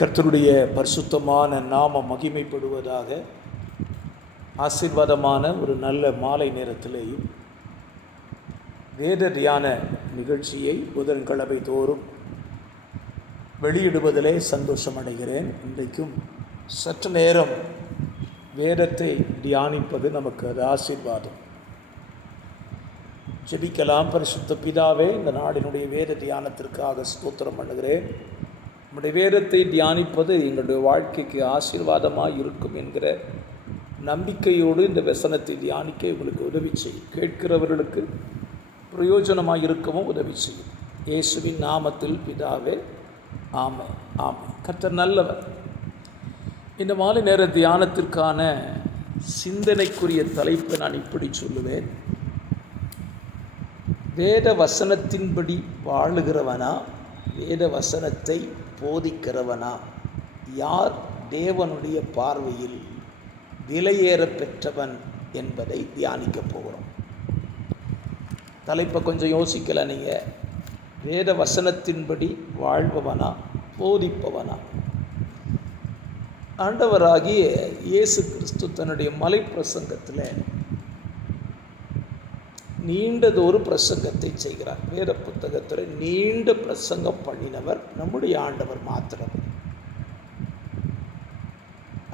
கர்த்தருடைய பரிசுத்தமான நாம மகிமைப்படுவதாக. ஆசீர்வாதமான ஒரு நல்ல மாலை நேரத்திலேயும் வேத தியான நிகழ்ச்சியை புதன்கிழமை தோறும் வெளியிடுவதிலே சந்தோஷம் அடைகிறேன். இன்றைக்கும் சற்று நேரம் வேதத்தை தியானிப்பது நமக்கு அது ஆசீர்வாதம். ஜெபிக்கலாம். பரிசுத்த பிதாவே, இந்த நாடினுடைய வேத தியானத்திற்காக ஸ்தோத்திரம் பண்ணுகிறேன். நம்முடைய வேதத்தை தியானிப்பது எங்களுடைய வாழ்க்கைக்கு ஆசீர்வாதமாக இருக்கும் என்கிற நம்பிக்கையோடு இந்த வசனத்தை தியானிக்க உங்களுக்கு உதவி செய்யும். கேட்கிறவர்களுக்கு பிரயோஜனமாக இருக்கவும் உதவி செய்யும். இயேசுவின் நாமத்தில் பிதாவே, ஆமென். ஆமென். கர்த்தர் நல்லவர். இந்த மாலை நேர தியானத்திற்கான சிந்தனைக்குரிய தலைப்பை நான் இப்படி சொல்லுவேன்: வேத வசனத்தின்படி வாழுகிறவனா, வேத வசனத்தை போதிக்கிறவனா, யார் தேவனுடைய பார்வையில் விலையேற பெற்றவன் என்பதை தியானிக்கப் போகிறோம். தலைப்பை கொஞ்சம் யோசிக்கலாம். நீங்கள் வேத வசனத்தின்படி வாழ்பவனா, போதிப்பவனா? ஆண்டவராகிய இயேசு கிறிஸ்து தன்னுடைய மலை பிரசங்கத்தில் நீண்டதொரு பிரசங்கத்தை செய்கிறார். வேத புத்தகத்தில் நீண்ட பிரசங்கம் பண்ணினவர் நம்முடைய ஆண்டவர் மாத்திரம்.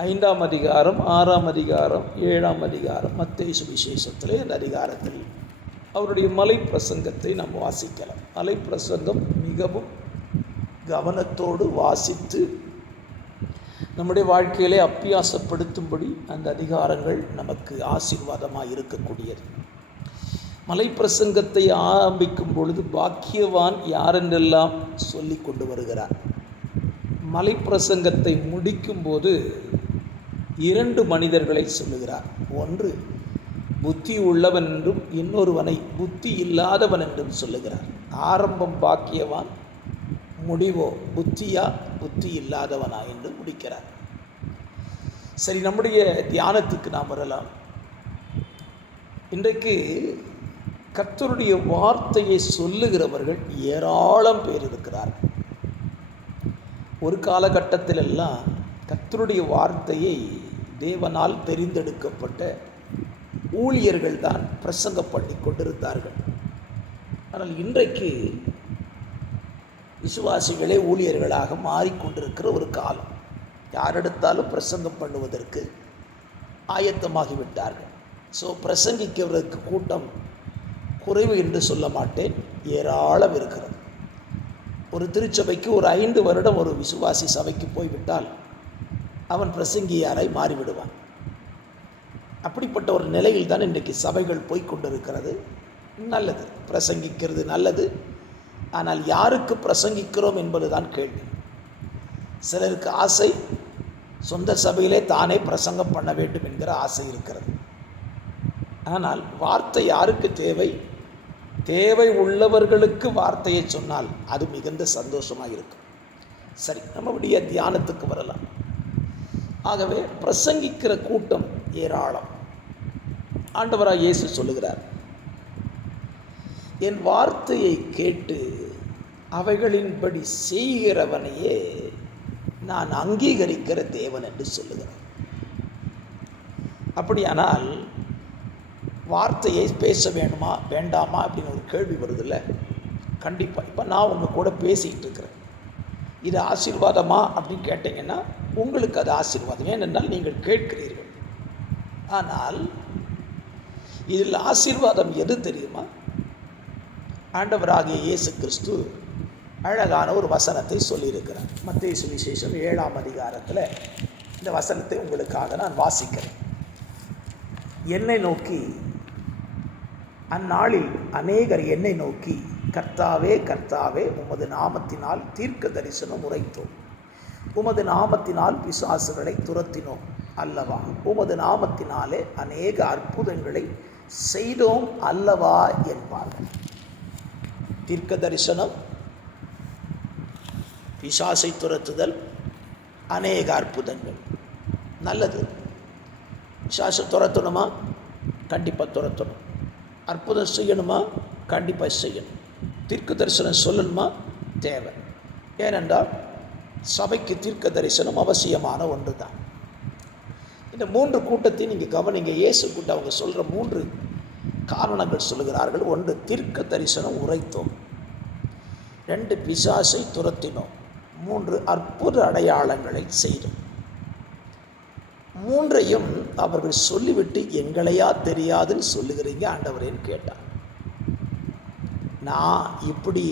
5ஆம் அதிகாரம், 6ஆம் அதிகாரம், 7ஆம் அதிகாரம் மத்தேயு சுவிசேஷத்தில் இந்த அதிகாரத்தில் அவருடைய மலை பிரசங்கத்தை நாம் வாசிக்கலாம். மலை பிரசங்கம் மிகவும் கவனத்தோடு வாசித்து நம்முடைய வாழ்க்கையிலே அப்பியாசப்படுத்தும்படி அந்த அதிகாரங்கள் நமக்கு ஆசீர்வாதமாக இருக்கக்கூடியது. மலை பிரசங்கத்தை ஆரம்பிக்கும் பொழுது பாக்கியவான் யாரென்றெல்லாம் சொல்லி கொண்டு வருகிறார். மலை பிரசங்கத்தை முடிக்கும்போது 2 மனிதர்களை சொல்லுகிறார். ஒன்று புத்தி உள்ளவன் என்றும் இன்னொருவனை புத்தி இல்லாதவன் என்றும் சொல்லுகிறார். ஆரம்பம் பாக்கியவான், முடிவோ புத்தியா புத்தி இல்லாதவனா என்று முடிக்கிறார். சரி, நம்முடைய தியானத்துக்கு நாம் வரலாம். இன்றைக்கு கர்த்தருடைய வார்த்தையை சொல்லுகிறவர்கள் ஏராளம் பேர் இருக்கிறார்கள். ஒரு காலகட்டத்திலெல்லாம் கர்த்தருடைய வார்த்தையை தேவனால் தெரிந்தெடுக்கப்பட்ட ஊழியர்கள் தான் பிரசங்கம் பண்ணி கொண்டிருந்தார்கள். ஆனால் இன்றைக்கு விசுவாசிகளே ஊழியர்களாக மாறிக்கொண்டிருக்கிற ஒரு காலம். யாரெடுத்தாலும் பிரசங்கம் பண்ணுவதற்கு ஆயத்தமாகிவிட்டார்கள். ஸோ பிரசங்கிக்கிறதுக்கு கூட்டம் குறைவு என்று சொல்ல மாட்டேன், ஏராளம் இருக்கிறது. ஒரு திருச்சபைக்கு ஒரு 5 வருடம் ஒரு விசுவாசி சபைக்கு போய்விட்டால் அவன் பிரசங்கியாரை மாறிவிடுவான். அப்படிப்பட்ட ஒரு நிலையில் தான் இன்றைக்கு சபைகள் போய்கொண்டிருக்கிறது. நல்லது, பிரசங்கிக்கிறது நல்லது. ஆனால் யாருக்கு பிரசங்கிக்கிறோம் என்பது தான் கேள்வி. சிலருக்கு ஆசை, சொந்த சபையிலே தானே பிரசங்கம் பண்ண வேண்டும் என்கிற ஆசை இருக்கிறது. ஆனால் வார்த்தை யாருக்கு தேவை? தேவை உள்ளவர்களுக்கு வார்த்தையை சொன்னால் அது மிகுந்த சந்தோஷமாக இருக்கும். சரி, நம்முடைய தியானத்துக்கு வரலாம். ஆகவே பிரசங்கிக்கிற கூட்டம் ஏராளம். ஆண்டவராக இயேசு சொல்லுகிறார், என் வார்த்தையை கேட்டு அவைகளின்படி செய்கிறவனையே நான் அங்கீகரிக்கிற தேவன் என்று சொல்லுகிறார். அப்படியானால் வார்த்தையை பேச வேணுமா வேண்டாமா அப்படின்னு ஒரு கேள்வி வருதில்ல? கண்டிப்பாக. இப்போ நான் உங்கள் கூட பேசிகிட்டு இருக்கிறேன், இது ஆசீர்வாதமா அப்படின்னு கேட்டிங்கன்னா உங்களுக்கு அது ஆசீர்வாதம், ஏனென்றால் நீங்கள் கேட்கிறீர்கள். ஆனால் இதில் ஆசீர்வாதம் எது தெரியுமா? ஆண்டவராகிய இயேசு கிறிஸ்து அழகான ஒரு வசனத்தை சொல்லியிருக்கிறார். மத்தேயு சுவிசேஷம் 7ஆம் அதிகாரத்தில் இந்த வசனத்தை உங்களுக்காக நான் வாசிக்கிறேன். என்னை நோக்கி, அந்நாளில் அநேகர் என்னை நோக்கி, கர்த்தாவே கர்த்தாவே, உமது நாமத்தினால் தீர்க்க தரிசனம் உரைத்தோம், உமது நாமத்தினால் பிசாசுகளை துரத்தினோம் அல்லவா, உமது நாமத்தினாலே அநேக அற்புதங்களை செய்தோம் அல்லவா என்பார்கள். தீர்க்க தரிசனம், பிசாசை துரத்துதல், அநேக அற்புதங்கள். நல்லது. பிசாசை துரத்தணுமா? கண்டிப்பாக துரத்தணும். அற்புதம் செய்யணுமா? கண்டிப்பாக செய்யணும். தீர்க்க தரிசனம் சொல்லணுமா? தேவை. ஏனென்றால் சபைக்கு தீர்க்க தரிசனம் அவசியமான ஒன்று தான். இந்த 3 கூட்டத்தையும் நீங்கள் கவனிங்க. இயேசு கூட அவங்க சொல்கிற 3 காரணங்கள் சொல்லுகிறார்கள். 1, தீர்க்க தரிசனம் உரைத்தோம். 2, பிசாசை துரத்தினோம். 3, அற்புத அடையாளங்களை செய்தோம். 3ஐயும் அவர்கள் சொல்லிவிட்டு எங்களையா தெரியாதுன்னு சொல்லுகிறீங்க ஆண்டவரேன்னு கேட்டார். நான் இப்படி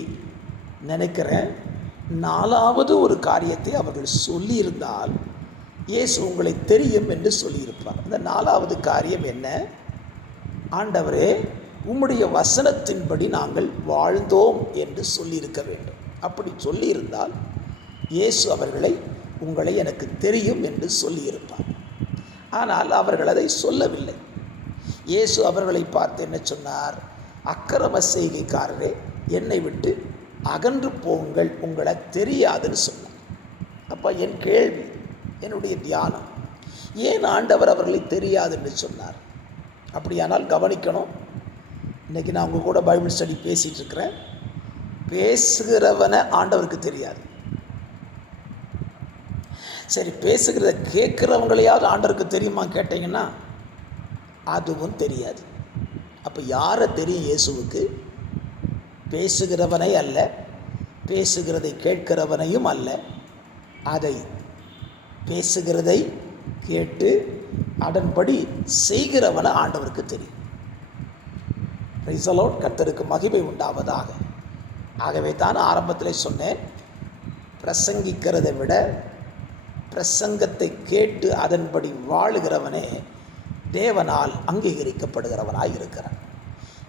நினைக்கிறேன், 4வது ஒரு காரியத்தை அவர்கள் சொல்லியிருந்தால் இயேசு உங்களை தெரியும் என்று சொல்லியிருப்பார். அந்த 4வது காரியம் என்ன? ஆண்டவரே, உம்முடைய வசனத்தின்படி நாங்கள் வாழ்ந்தோம் என்று சொல்லியிருக்க வேண்டும். அப்படி சொல்லியிருந்தால் இயேசு அவர்களை உங்களை எனக்கு தெரியும் என்று சொல்லியிருப்பார். ஆனால் அவர்கள் அதை சொல்லவில்லை. இயேசு அவர்களை பார்த்து என்ன சொன்னார்? அக்கிரம செய்கைக்காரரே, என்னை விட்டு அகன்று போங்கள், உங்களை தெரியாதுன்னு சொன்னார். அப்போ என் கேள்வி, என்னுடைய தியானம், ஏன் ஆண்டவர் அவர்களை தெரியாதுன்னு சொன்னார்? அப்படியானால் கவனிக்கணும். இன்றைக்கி நான் உங்கள் கூட பைபிள் ஸ்டடி பேசிகிட்டு இருக்கிறேன். பேசுகிறவனை ஆண்டவருக்கு தெரியாது. சரி, பேசுகிறத கேட்குறவங்களையாவது ஆண்டவருக்கு தெரியுமா கேட்டிங்கன்னா அதுவும் தெரியாது. அப்போ யாரை தெரியும் இயேசுவுக்கு? பேசுகிறவனை அல்ல, பேசுகிறதை கேட்கிறவனையும் அல்ல, அதை பேசுகிறதை கேட்டு அதன்படி செய்கிறவனை ஆண்டவருக்கு தெரியும். Praise the Lord. கர்த்தருக்கு மகிமை உண்டாவதாக. ஆகவே தான் ஆரம்பத்தில் சொன்னேன், பிரசங்கிக்கிறதை விட பிரசங்கத்தை கேட்டு அதன்படி வாழுகிறவனே தேவனால் அங்கீகரிக்கப்படுகிறவனாய் இருக்கிறான்.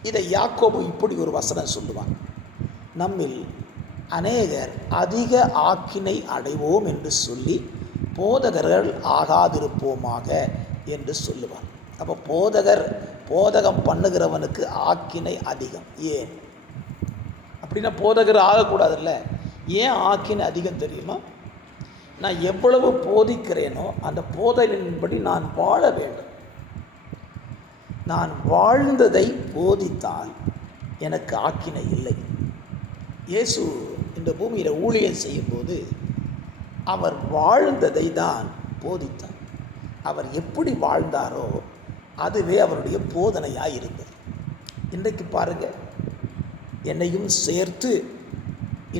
இதை யாக்கோபு இப்படி ஒரு வசனம் சொல்லுவான், நம்மில் அநேகர் அதிக ஆக்கினை அடைவோம் என்று சொல்லி போதகர்கள் ஆகாதிருப்போமாக என்று சொல்லுவான். அப்போ போதகம் பண்ணுகிறவனுக்கு ஆக்கினை அதிகம். ஏன் அப்படின்னா போதகர் ஆகக்கூடாதுல்ல? ஏன் ஆக்கினை அதிகம் தெரியுமா? நான் எவ்வளவு போதிக்கிறேனோ அந்த போதலின்படி நான் வாழ வேண்டும். நான் வாழ்ந்ததை போதித்தால் எனக்கு ஆக்கினை இல்லை. இயேசு இந்த பூமியில் ஊழியம் செய்யும்போது அவர் வாழ்ந்ததை தான் போதித்தார். அவர் எப்படி வாழ்ந்தாரோ அதுவே அவருடைய போதனையாக இருந்தது. இன்றைக்கு பாருங்கள், என்னையும் சேர்த்து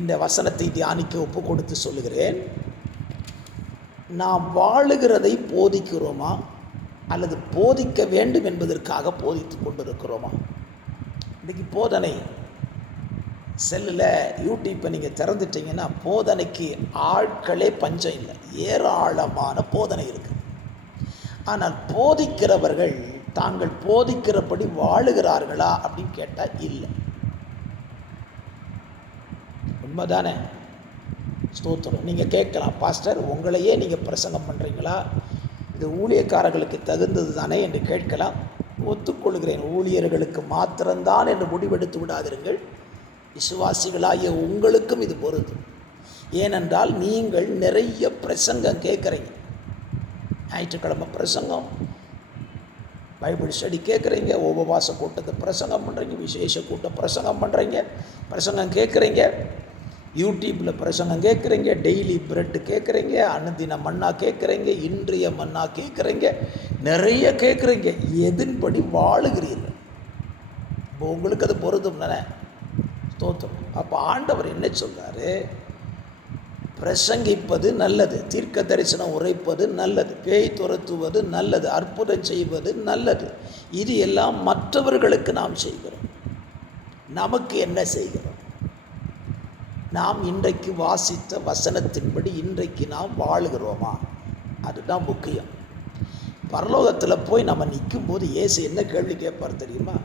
இந்த வசனத்தை தியானிக்க ஒப்பு கொடுத்து சொல்லுகிறேன். நாம் வாழுகிறதை போதிக்கிறோமா அல்லது போதிக்க வேண்டும் என்பதற்காக போதித்து கொண்டிருக்கிறோமா? இன்றைக்கி போதனை செல்லில் யூடியூப்பை நீங்கள் திறந்துட்டிங்கன்னா போதனைக்கு ஆட்களே பஞ்சம் இல்லை, ஏராளமான போதனை இருக்குது. ஆனால் போதிக்கிறவர்கள் தாங்கள் போதிக்கிறபடி வாழுகிறார்களா அப்படின்னு கேட்டால் இல்லை. உண்மைதானே? ஸ்தோத்திரம். நீங்கள் கேட்கலாம், பாஸ்டர் உங்களையே நீங்கள் பிரசங்கம் பண்ணுறீங்களா? இது ஊழியக்காரர்களுக்கு தகுந்தது தானே என்று கேட்கலாம். ஒத்துக்கொள்கிறேன், ஊழியர்களுக்கு மாத்திரம்தான் என்று முடிவெடுத்து விடாதீர்கள். விசுவாசிகளாகிய உங்களுக்கும் இது பொருந்தும். ஏனென்றால் நீங்கள் நிறைய பிரசங்கம் கேட்குறீங்க. ஞாயிற்றுக்கிழமை பிரசங்கம், பைபிள் ஸ்டடி கேட்குறீங்க, உபவாச கூட்டத்தை பிரசங்கம் பண்ணுறீங்க, விசேஷ கூட்டம் பிரசங்கம் பண்ணுறீங்க, பிரசங்கம் கேட்குறீங்க, யூடியூப்பில் பிரசங்கம் கேட்குறீங்க, டெய்லி பிரெட்டு கேட்குறீங்க, அனுதின மன்னா கேட்குறீங்க, இன்றைய மன்னா கேட்குறீங்க, நிறைய கேட்குறீங்க. எதன்படி வாழுகிறீர்கள்? இப்போ உங்களுக்கு அது பொருந்தும் தானே? ஸ்தோத்திரம். அப்போ ஆண்டவர் என்ன சொல்கிறாரு? பிரசங்கிப்பது நல்லது, தீர்க்க தரிசனம் உரைப்பது நல்லது, பேய் துரத்துவது நல்லது, அற்புதம் செய்வது நல்லது. இது எல்லாம் மற்றவர்களுக்கு நாம் செய்கிறோம். நமக்கு என்ன செய்கிறோம்? நாம் இன்றைக்கு வாசித்த வசனத்தின்படி இன்றைக்கு நாம் வாழுகிறோமா? அதுதான் முக்கியம். பரலோகத்தில் போய் நம்ம நிற்கும்போது இயேசு என்ன கேள்வி கேட்பார் தெரியுமா?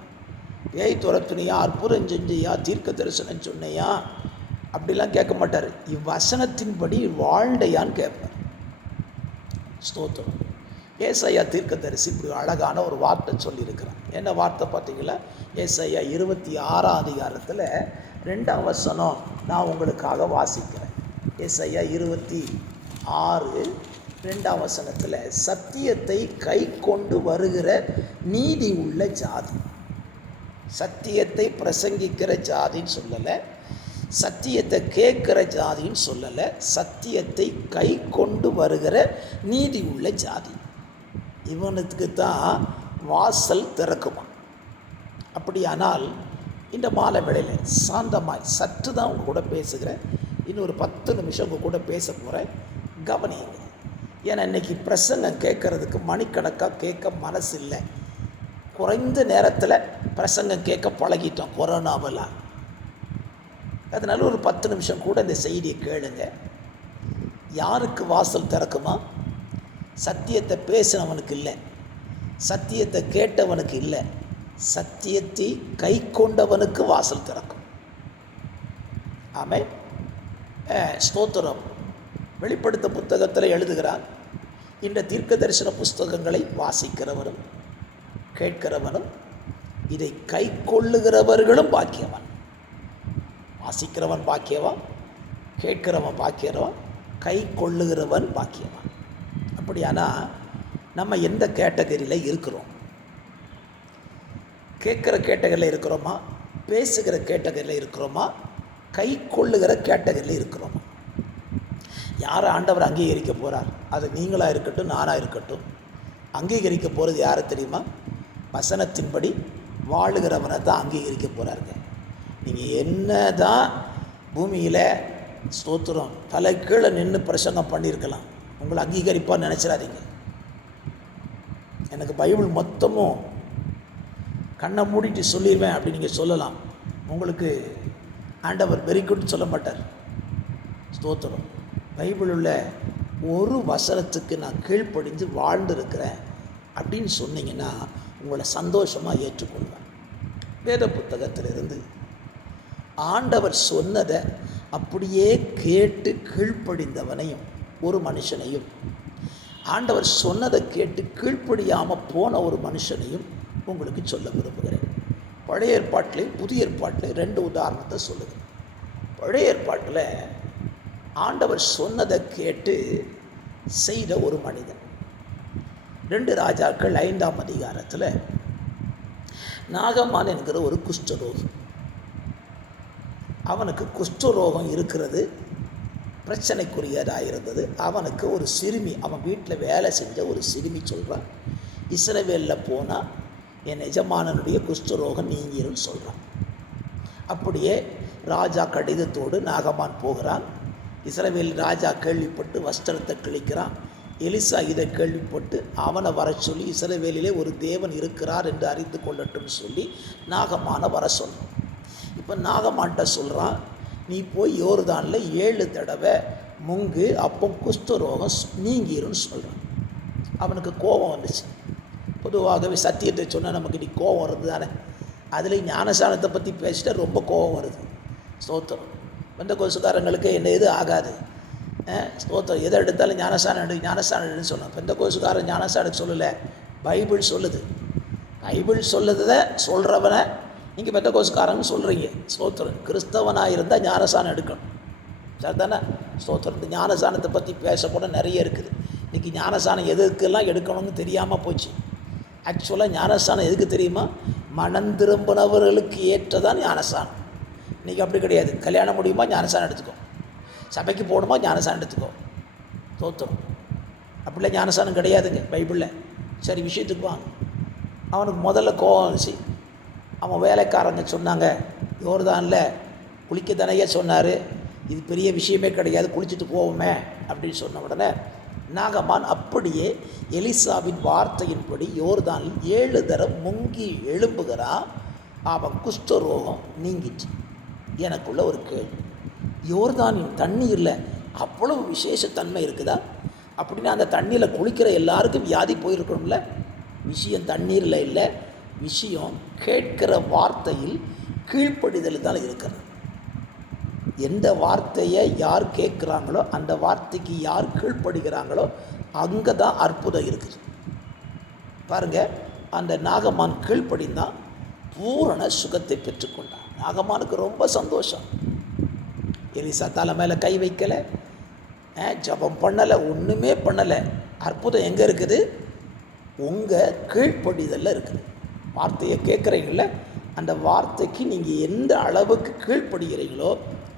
பேய் துரத்துனியா, அற்புதம் செஞ்சியா, தீர்க்க தரிசனம் சொன்னையா அப்படிலாம் கேட்க மாட்டார். இவ்வசனத்தின்படி வாழ்ந்தையான்னு கேட்பார். ஸ்தோத்திரம். ஏசாயா தீர்க்கதரிசி இப்படி அழகான ஒரு வார்த்தை சொல்லியிருக்கிறான். என்ன வார்த்தை பார்த்தீங்களா? ஏசாயா 26ஆம் அதிகாரத்தில் 2ஆம் வசனம் நான் உங்களுக்காக வாசிக்கிறேன். ஏசாயா 26 2ஆம் வசனத்தில், சத்தியத்தை கை கொண்டு வருகிற நீதி உள்ள ஜாதி. சத்தியத்தை பிரசங்கிக்கிற ஜாதின்னு சொல்லலை, சத்தியத்தை கேட்குற ஜாதின்னு சொல்லலை, சத்தியத்தை கை கொண்டு வருகிற நீதி உள்ள ஜாதி. இவனுக்கு தான் வாசல் திறக்குமா. அப்படியானால் இந்த மாலை வேளையில் சாந்தமாய் சற்று தான் உங்கள் கூட பேசுகிறேன். இன்னொரு 10 நிமிஷம் உங்கள் கூட பேச போகிறேன். கவனியுங்க. ஏன்னா இன்றைக்கி பிரசங்கம் கேட்குறதுக்கு மணிக்கணக்காக கேட்க மனசு இல்லை. குறைந்த நேரத்தில் பிரசங்கம் கேட்க பழகிட்டோம் கொரோனாவெல்லாம். அதனால ஒரு 10 நிமிஷம் கூட இந்த செய்தியை கேளுங்க. யாருக்கு வாசல் திறக்குமா? சத்தியத்தை பேசினவனுக்கு இல்லை, சத்தியத்தை கேட்டவனுக்கு இல்லை, சத்தியத்தை கை கொண்டவனுக்கு வாசல் திறக்கும். ஆமென். ஸ்தோத்திரம். வெளிப்படுத்த புத்தகத்தில் எழுதுகிறான், இந்த தீர்க்க தரிசன புஸ்தகங்களை வாசிக்கிறவரும் கேட்கிறவனும் இதை கை கொள்ளுகிறவர்களும் பாக்கியவன். வாசிக்கிறவன் பாக்கியவன், கேட்கிறவன் பாக்கியவன், கை கொள்ளுகிறவன் பாக்கியவன். அப்படியானா நம்ம எந்த கேட்டகரியில் இருக்கிறோம்? கேட்குற கேட்டகரியில் இருக்கிறோமா? பேசுகிற கேட்டகரியில் இருக்கிறோமா? கை கொள்ளுகிற கேட்டகரியில் இருக்கிறோமா? யாரை ஆண்டவர் அங்கீகரிக்க போகிறார்? அது நீங்களாக இருக்கட்டும், நானாக இருக்கட்டும். அங்கீகரிக்க போகிறது யாரை தெரியுமா? வசனத்தின்படி வாழுகிறவனை தான் அங்கீகரிக்க போகிறாருங்க. நீங்கள் என்ன தான் பூமியில் ஸ்தோத்திரம் தலை கீழே நின்று பிரசங்கம் பண்ணியிருக்கலாம், உங்களை அங்கீகரிப்பான்னு நினச்சிடாதீங்க. எனக்கு பைபிள் மொத்தமும் கண்ணை மூடிட்டு சொல்லிடுவேன் அப்படி நீங்கள் சொல்லலாம். உங்களுக்கு ஆண்டவர் வெரி குட் சொல்ல மாட்டார். ஸ்தோத்திரம். பைபிள் உள்ள ஒரு வசனத்துக்கு நான் கீழ்ப்படிந்து வாழ்ந்துருக்கிறேன் அப்படின்னு சொன்னீங்கன்னா உங்களை சந்தோஷமாக ஏற்றுக்கொள்வேன். வேத புத்தகத்திலிருந்து ஆண்டவர் சொன்னதை அப்படியே கேட்டு கீழ்ப்படிந்தவனையும் ஒரு மனுஷனையும், ஆண்டவர் சொன்னதை கேட்டு கீழ்ப்படியாமல் போன ஒரு மனுஷனையும் உங்களுக்கு சொல்ல விரும்புகிறேன். பழைய ஏற்பாட்டில் புதிய ஏற்பாட்டில் 2 உதாரணத்தை சொல்லுகிறேன். பழைய ஏற்பாட்டில் ஆண்டவர் சொன்னதை கேட்டு செய்த ஒரு மனிதன். 2 ராஜாக்கள் 5ஆம் அதிகாரத்தில் நாகமான் என்கிற ஒரு குஷ்டரோகி. அவனுக்கு குஷ்டரோகம் இருக்கிறது, பிரச்சனைக்குரியதாக இருந்தது. அவனுக்கு ஒரு சிறுமி, அவன் வீட்டில் வேலை செஞ்ச ஒரு சிறுமி சொல்கிறான், இஸ்ரவேலில் போனால் என் எஜமானனுடைய குஷ்டரோகம் நீங்கிருன்னு சொல்கிறான். அப்படியே ராஜா கடிதத்தோடு நாகமான் போகிறான். இஸ்ரவேல் ராஜா கேள்விப்பட்டு வஸ்திரத்தை கிழிக்கிறான். எலிசா இதை கேள்விப்பட்டு அவனை வர சொல்லி இஸ்ரவேலிலே ஒரு தேவன் இருக்கிறார் என்று அறிந்து கொள்ளட்டும் சொல்லி நாகமான வர சொல்கிறான். இப்போ நாகமான்ட்ட சொல்கிறான், நீ போய் யோர்தானில் 7 தடவை முங்கு, அப்போ குஷ்டரோகம் நீங்கிருன்னு சொல்கிறான். அவனுக்கு கோபம் வந்துச்சு. பொதுவாகவே சத்தியத்தை சொன்னால் நமக்கு நீ கோபம் வருது தானே. அதில் ஞானசானத்தை பற்றி பேசிட்டா ரொம்ப கோபம் வருது. ஸ்தோத்திரம். பெந்தகோசுக்காரங்களுக்கு என்ன எது ஆகாது. ஸ்தோத்திரம். எதை எடுத்தாலும் ஞானசானம் சொன்னான். பெந்தகோசுக்காரன் ஞானசானம் சொல்லலை, பைபிள் சொல்லுது. பைபிள் சொல்லுறத சொல்கிறவனை நீங்கள் பெந்தகோசுக்காரன்னு சொல்கிறீங்க. ஸ்தோத்திரம். கிறிஸ்தவனாக இருந்தால் ஞானசானம் எடுக்கணும், சரிதானே? ஸ்தோத்திரம். இந்த ஞானசானத்தை பற்றி பேசப்போட நிறைய இருக்குது. இன்றைக்கி ஞானசானம் எதுக்கெல்லாம் எடுக்கணும்னு தெரியாமல் போச்சு. ஆக்சுவலாக ஞானசானம் எதுக்கு தெரியுமா? மனம் திரும்பினவர்களுக்கு ஏற்றதான் ஞானசானம். இன்றைக்கி அப்படி கிடையாது. கல்யாணம் முடியுமா ஞானசானம் எடுத்துக்கோ, சபைக்கு போகணுமா ஞானசானம் எடுத்துக்கோ. ஸ்தோத்திரம். அப்படிலாம் ஞானசானம் கிடையாதுங்க பைபிளில். சரி, விஷயத்துக்கு வாங்க. அவனுக்கு முதல்ல கோபம் வந்துச்சு. அவன் வேலைக்காரங்க சொன்னாங்க, யோர்தானில் குளிக்க தானையே சொன்னார், இது பெரிய விஷயமே கிடையாது, குளிச்சுட்டு போவோமே அப்படின்னு சொன்ன உடனே நாகமான் அப்படியே எலிசாவின் வார்த்தையின்படி யோர்தானில் 7 தடவை முங்கி எழும்புகிறான். அவன் குஷ்டரோகம் நீங்கிச்சு. எனக்குள்ள ஒரு கேள்வி, யோர்தானின் தண்ணீரில் அவ்வளவு விசேஷத்தன்மை இருக்குதா? அப்படின்னா அந்த தண்ணியில் குளிக்கிற எல்லாருக்கும் வியாதி போயிருக்கணும்ல? விஷயம் தண்ணீரில் இல்லை, விஷயம் கேட்கிற வார்த்தையில் கீழ்ப்படிதல் தான் இருக்கிறது. எந்த வார்த்தையை யார் கேட்குறாங்களோ, அந்த வார்த்தைக்கு யார் கீழ்ப்படுகிறாங்களோ அங்கே தான் அற்புதம் இருக்குது. பாருங்கள், அந்த நாகமான் கீழ்ப்படிந்தான், பூரண சுகத்தை பெற்றுக்கொண்டான். நாகமானுக்கு ரொம்ப சந்தோஷம். எலிசா தலை மேலே கை வைக்கலை, ஜபம் பண்ணலை, ஒன்றுமே பண்ணலை. அற்புதம் எங்கே இருக்குது? உங்கள் கீழ்ப்படிதலில் இருக்குது. வார்த்தையை கேட்குறீங்கள, அந்த வார்த்தைக்கு நீங்கள் எந்த அளவுக்கு கீழ்ப்படுகிறீங்களோ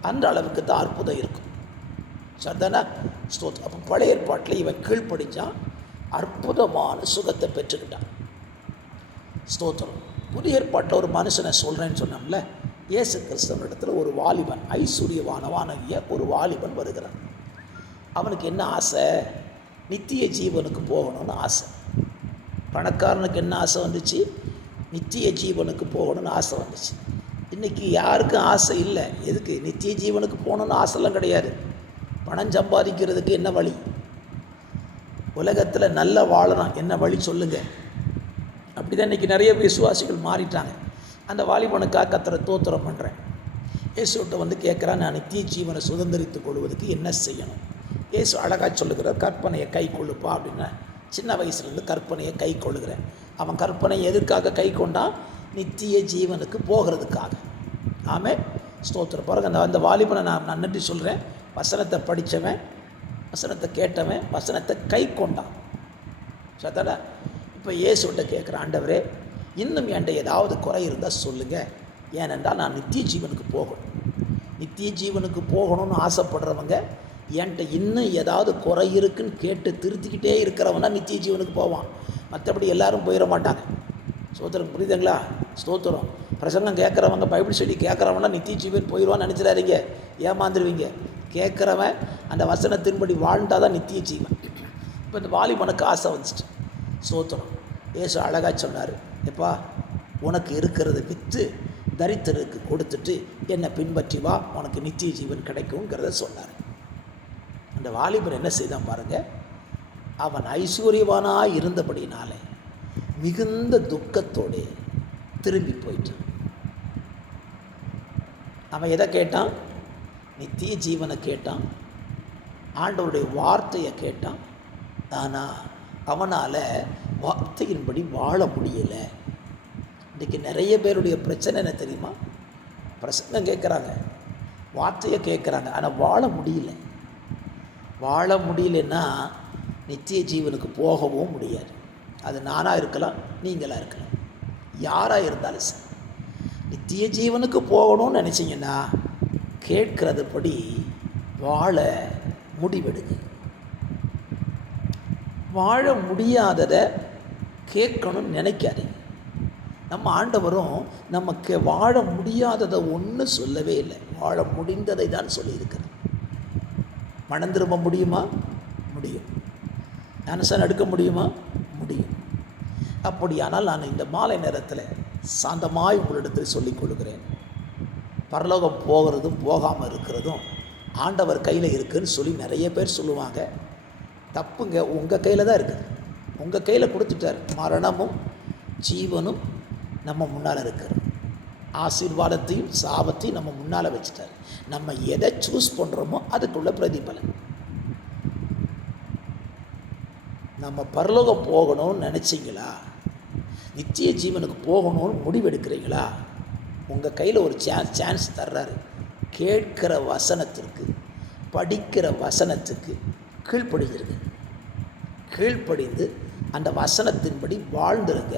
அந்த அளவுக்கு தான் அற்புதம் இருக்கும். சரிதானே? ஸ்தோத்திரம். அப்போ பழைய ஏற்பாட்டில் இவன் கீழ்ப்படிஞ்சான், அற்புதமான சுகத்தை பெற்றுக்கிட்டான். ஸ்தோத்திரம். புதிய ஏற்பாட்டில் ஒரு மனுஷனை சொல்கிறேன்னு சொன்னோம்ல, இயேசு கிறிஸ்தவனிடத்தில் ஒரு வாலிபன், ஐஸ்வர்யவானவாகிய ஒரு வாலிபன் வருகிறான். அவனுக்கு என்ன ஆசை? நித்திய ஜீவனுக்கு போகணும்னு ஆசை. பணக்காரனுக்கு என்ன ஆசை வந்துச்சு? நித்திய ஜீவனுக்கு போகணும்னு ஆசை வந்துச்சு. இன்றைக்கி யாருக்கும் ஆசை இல்லை. எதுக்கு? நித்திய ஜீவனுக்கு போகணுன்னு ஆசைலாம் கிடையாது. பணம் சம்பாதிக்கிறதுக்கு என்ன வழி? உலகத்தில் நல்லா வாழணும் என்ன வழி சொல்லுங்கள்? அப்படி தான் இன்றைக்கி நிறைய விசுவாசிகள் மாறிட்டாங்க. அந்த வாலிபனுக்காக கர்த்தரை ஸ்தோத்திரம் பண்ணுறேன். இயேசுகிட்ட வந்து கேட்குறான், நான் நித்திய ஜீவனை சுதந்திரித்துக் கொள்வதற்கு என்ன செய்யணும்? இயேசு அழகாக சொல்லுகிறார், கற்பனையை கை கொள்ளுப்பா அப்படின்னா. சின்ன வயசுலேருந்து கற்பனையை கை கொள்ளுகிறேன். அவன் கற்பனை எதுக்காக கை கொண்டான்? நித்திய ஜீவனுக்கு போகிறதுக்காக. ஆமே ஸ்தோத்திரம். பிறகு அந்த வாலிபனை நான் நன்றி சொல்கிறேன். வசனத்தை படித்தவன், வசனத்தை கேட்டவன், வசனத்தை கை கொண்டான். சத்தடா. இப்போ இயேசுகிட்ட கேட்குறேன், ஆண்டவரே இன்னும் என்கிட்ட ஏதாவது குறை இருந்தால் சொல்லுங்கள், ஏனென்றால் நான் நித்திய ஜீவனுக்கு போகணும். நித்திய ஜீவனுக்கு போகணும்னு ஆசைப்படுறவங்க என்கிட்ட இன்னும் ஏதாவது குறை இருக்குன்னு கேட்டு திருத்திக்கிட்டே இருக்கிறவனா நித்திய ஜீவனுக்கு போவான். மற்றபடி எல்லோரும் போயிட மாட்டாங்க. ஸ்தோத்திரம். புரியுதுங்களா? ஸ்தோத்திரம். பிரசங்கம் கேட்குறவங்க, பைபிள் ஸ்டடி கேட்குறவனா நித்திய ஜீவன் போயிடுவான்னு நினச்சிடாதீங்க, ஏமாந்துருவீங்க. கேட்குறவன் அந்த வசனத்தின்படி வாழ்ந்தால் தான் நித்திய ஜீவன். இப்போ இந்த வாலிபனுக்கு ஆசை வந்துச்சு. ஸ்தோத்திரம். இயேசு அழகாக சொன்னார், எப்பா உனக்கு இருக்கிறத விற்று தரித்திரருக்கு கொடுத்துட்டு என்னை பின்பற்றி வா, உனக்கு நித்திய ஜீவன் கிடைக்குங்கிறத சொன்னார். அந்த வாலிபர் என்ன செய்தான் பாருங்கள். அவன் ஐஸ்வர்யவானாக இருந்தபடினாலே மிகுந்த துக்கத்தோடு திரும்பி போயிட்டான். அவன் எதை கேட்டான்? நித்திய ஜீவனை கேட்டான், ஆண்டவருடைய வார்த்தையை கேட்டான். ஆனால் அவனால் வார்த்தையின்படி வாழ முடியலை. இன்றைக்கி நிறைய பேருடைய பிரச்சனை என்ன தெரியுமா? பிரசங்கம் கேட்குறாங்க, வார்த்தையை கேட்குறாங்க, ஆனால் வாழ முடியல. வாழ முடியலன்னா நித்திய ஜீவனுக்கு போகவும் முடியாது. அது நானாக இருக்கலாம், நீங்களாக இருக்கலாம், யாராக இருந்தாலும் சரி. நித்திய ஜீவனுக்கு போகணும்னு நினச்சிங்கன்னா கேட்கறதுபடி வாழ முடிவெடுங்க. வாழ முடியாததை கேட்கணும்னு நினைக்காதீங்க. நம்ம ஆண்டவரும் நமக்கு வாழ முடியாததை ஒன்றும் சொல்லவே இல்லை, வாழ முடிந்ததை தான் சொல்லியிருக்கிறார். மனம் திரும்ப முடியுமா? முடியும். ஞானஸ்நானம் எடுக்க முடியுமா? முடியும். அப்படியானால் நான் இந்த மாலை நேரத்தில் சாந்தமாய் உங்களிடத்தில் சொல்லிக் கொள்கிறேன், பரலோகம் போகிறதும் போகாமல் இருக்கிறதும் ஆண்டவர் கையில் இருக்குதுன்னு சொல்லி நிறைய பேர் சொல்லுவாங்க. தப்புங்க. உங்கள் கையில் தான் இருக்குது. உங்கள் கையில் கொடுத்துட்டார். மரணமும் ஜீவனும் நம்ம முன்னால் இருக்கிறோம். ஆசீர்வாதத்தையும் சாபத்தையும் நம்ம முன்னால் வச்சுட்டார். நம்ம எதை சூஸ் பண்ணுறோமோ அதுக்குள்ள பிரதிபலன். நம்ம பரலோகம் போகணும்னு நினச்சிங்களா? நித்திய ஜீவனுக்கு போகணும்னு முடிவெடுக்கிறீங்களா? உங்கள் கையில் ஒரு சான்ஸ் தர்றாரு. கேட்கிற வசனத்திற்கு, படிக்கிற வசனத்துக்கு கீழ்ப்படிஞ்சிருங்க. கீழ்ப்படிந்து அந்த வசனத்தின்படி வாழ்ந்துருங்க.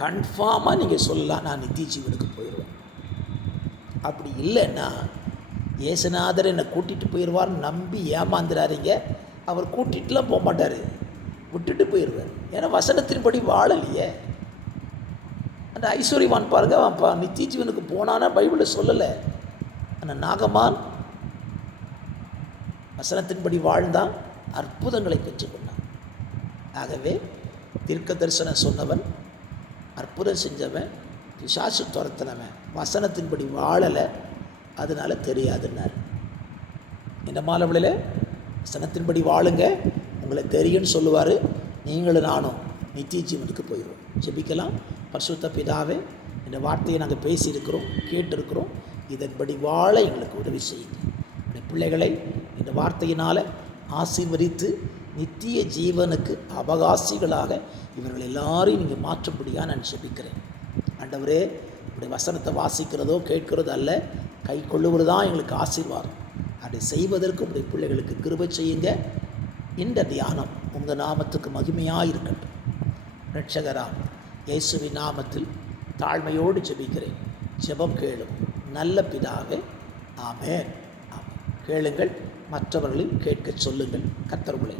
கன்ஃபார்மாக நீங்கள் சொல்லலாம், நான் நித்திய ஜீவனுக்கு போயிடுவேன். அப்படி இல்லைன்னா இயேசுநாதர் என்னை கூட்டிகிட்டு போயிடுவார்னு நம்பி ஏமாந்துடாதீங்க. அவர் கூட்டிகிட்டுலாம் போக மாட்டார், விட்டுட்டு போயிடுவார். ஏன்னா வசனத்தின்படி வாழலையே. அந்த ஐஸ்வர்யவான் பாருங்கள், அவன் நித்திய ஜீவனுக்கு போனான்னா பைபிளில் சொல்லலை. அந்த நாகமான் வசனத்தின்படி வாழ்ந்தான், அற்புதங்களை பெற்றுக்கொண்டான். ஆகவே தீர்க்க தரிசனம் சொன்னவன், அற்புதம் செஞ்சவன், பிசாசு துரத்தினவன் வசனத்தின்படி வாழலை, அதனால தெரியாதுன்னார். இந்த மாலவழியில் வசனத்தின்படி வாழுங்க, உங்களை தெரியும்னு சொல்லுவார். நீங்களும் நானும் நித்திய ஜீவனுக்கு போயிடுவோம். ஜெபிக்கலாம். பரிசுத்த பிதாவே, இந்த வார்த்தையை நாங்கள் பேசியிருக்கிறோம், கேட்டிருக்கிறோம். இதன்படி வாழ எங்களுக்கு உதவி செய்யுங்க. இந்த பிள்ளைகளை இந்த வார்த்தையினால் ஆசீர்வதித்து நித்திய ஜீவனுக்கு அவகாசிகளாக இவர்கள் எல்லாரையும் நீங்கள் மாற்றும்படியாக நான் ஜெபிக்கிறேன். ஆண்டவரே, இப்படி வசனத்தை வாசிக்கிறதோ கேட்கிறதோ அல்ல, கை கொள்ளுவது தான் எங்களுக்கு ஆசீர்வாதம். அதை செய்வதற்கு உடைய பிள்ளைகளுக்கு கிருபை செய்யுங்க. இந்த தியானம் உங்கள் நாமத்துக்கு மகிமையாக இருக்கட்டும். இரட்சகராம் இயேசுவின் நாமத்தில் தாழ்மையோடு ஜெபிக்கிறேன். ஜெபம் கேளும் நல்ல பிதாவே, ஆமென். ஆமென். கேளுங்கள், மற்றவர்களையும் கேட்கச் சொல்லுங்கள். கர்த்தர் உங்களை